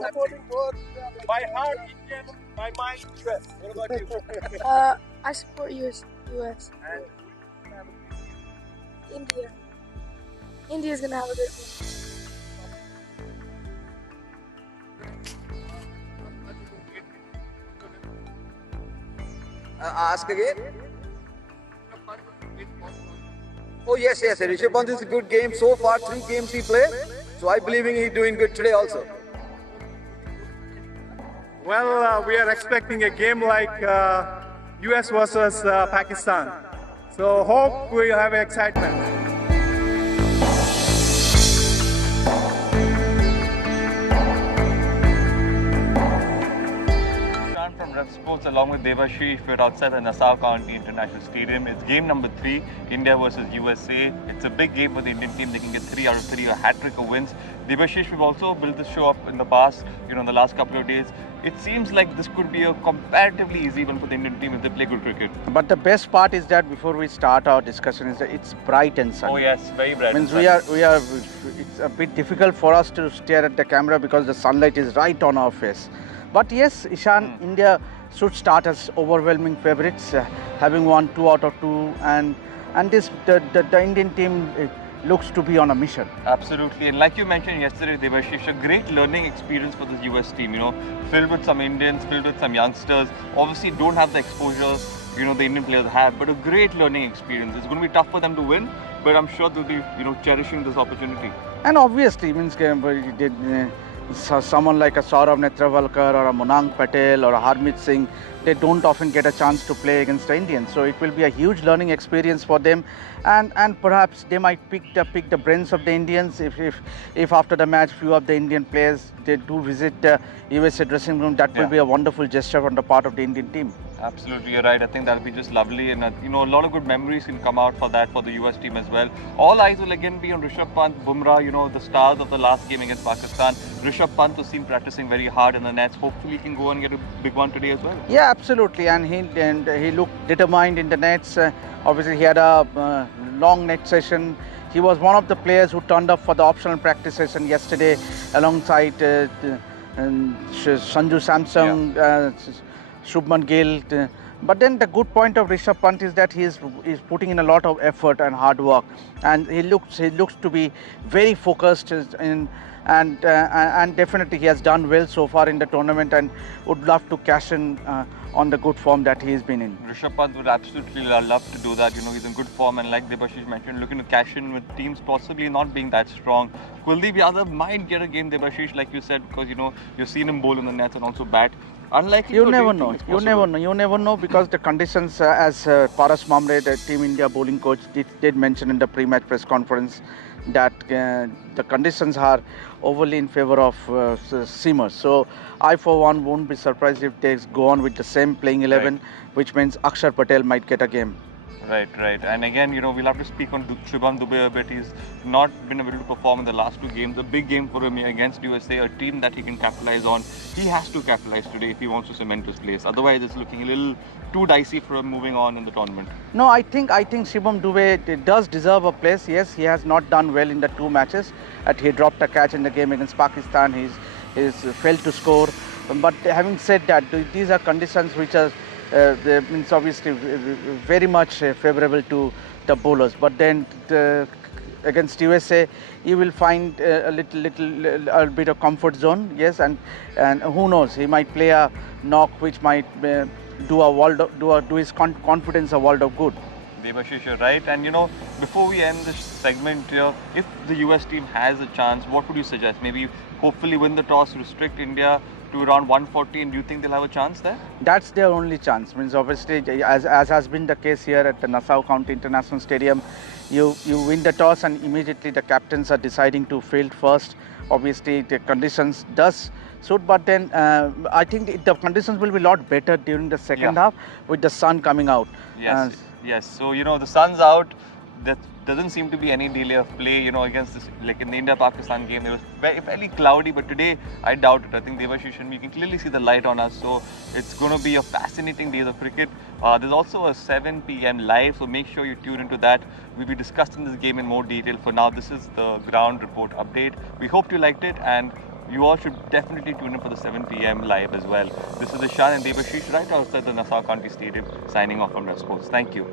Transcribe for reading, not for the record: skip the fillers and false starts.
Supporting both. My heart Indian, my mind US. What about you? I support US. And India. India's gonna have a good one. Ask again. Oh yes, Revsportz is a good game so far. 3 games he played, so I believe he's doing good today also. well, we are expecting a game like US versus Pakistan. So hope we have excitement. Ishaan from Revsportz along with Debasiss. We're outside the Nassau County International Stadium. It's game number 3, India versus USA. It's a big game for the Indian team. They can get 3 out of 3, a hat-trick of wins. Debasiss, we've also built this show up in the past, in the last couple of days. It seems like this could be a comparatively easy one for the Indian team if they play good cricket. But the best part is that before we start our discussion is that it's bright and sunny. Oh yes, very bright. Means we are. It's a bit difficult for us to stare at the camera because the sunlight is right on our face. But yes, Ishaan, India should start as overwhelming favourites, having won 2 out of 2, and the Indian team looks to be on a mission. Absolutely, and like you mentioned yesterday, Debasiss, a great learning experience for this US team, filled with some Indians, filled with some youngsters, obviously don't have the exposure, the Indian players have, but a great learning experience. It's going to be tough for them to win, but I'm sure they'll be, cherishing this opportunity. And obviously, means someone like a Saurav Netravalkar or a Monang Patel or a Harmeet Singh, they don't often get a chance to play against the Indians. So it will be a huge learning experience for them, and perhaps they might pick the brains of the Indians if after the match few of the Indian players they do visit the USA dressing room. That will be a wonderful gesture on the part of the Indian team. Absolutely, you're right. I think that'll be just lovely, and a lot of good memories can come out for that for the US team as well. All eyes will again be on Rishabh Pant, Bumrah, the stars of the last game against Pakistan. Rishabh Pant was seen practicing very hard in the nets. Hopefully, he can go and get a big one today as well. Yeah, absolutely, and he looked determined in the nets. Obviously, he had a long net session. He was one of the players who turned up for the optional practice session yesterday, alongside Sanju Samson. Shubman Gill. But then the good point of Rishabh Pant is that he is putting in a lot of effort and hard work, and he looks to be very focused and definitely he has done well so far in the tournament, and would love to cash in on the good form that he has been in. Rishabh Pant would absolutely love to do that. He's in good form, and like Debasiss mentioned, looking to cash in with teams possibly not being that strong. Kuldeep Yadav might get a game, Debasiss, like you said, because you've seen him bowl in the nets and also bat. Unlikely. You never know. You never know because the conditions, as Paras Mamre, the Team India bowling coach, did mention in the pre-match press conference that the conditions are overly in favour of seamers. So I, for one, won't be surprised if they go on with the same playing 11, which means Akshar Patel might get a game. Right. And again, we'll have to speak on Shubham Dubey a bit. He's not been able to perform in the last 2 games. A big game for him against USA, a team that he can capitalize on. He has to capitalize today if he wants to cement his place. Otherwise, it's looking a little too dicey for him moving on in the tournament. No, I think Shubham Dubey does deserve a place. Yes, he has not done well in the 2 matches. He dropped a catch in the game against Pakistan. He's failed to score. But having said that, these are conditions which are means obviously very much favourable to the bowlers. But then against USA, you will find a little bit of comfort zone. Yes, and who knows, he might play a knock which might do his confidence a world of good. Debasiss, you're right. And before we end this segment here, if the US team has a chance, what would you suggest? Maybe hopefully win the toss, restrict India to around 140, and do you think they'll have a chance there? That's their only chance. Means obviously, as has been the case here at the Nassau County International Stadium, you win the toss and immediately the captains are deciding to field first. Obviously, the conditions does suit, but then I think the conditions will be a lot better during the second half with the sun coming out. Yes. So the sun's out. there doesn't seem to be any delay of play, you know, against this, like in the India-Pakistan game, it was fairly cloudy, but today I doubt it. I think Debasiss and we can clearly see the light on us, so it's going to be a fascinating day of cricket. There's also a 7 p.m. live, so make sure you tune into that. We'll be discussing this game in more detail. For now, this is the ground report update. We hope you liked it, and you all should definitely tune in for the 7 p.m. live as well. This is Ishaan and Debasiss right outside the Nassau County Stadium, signing off from Revsportz. Thank you.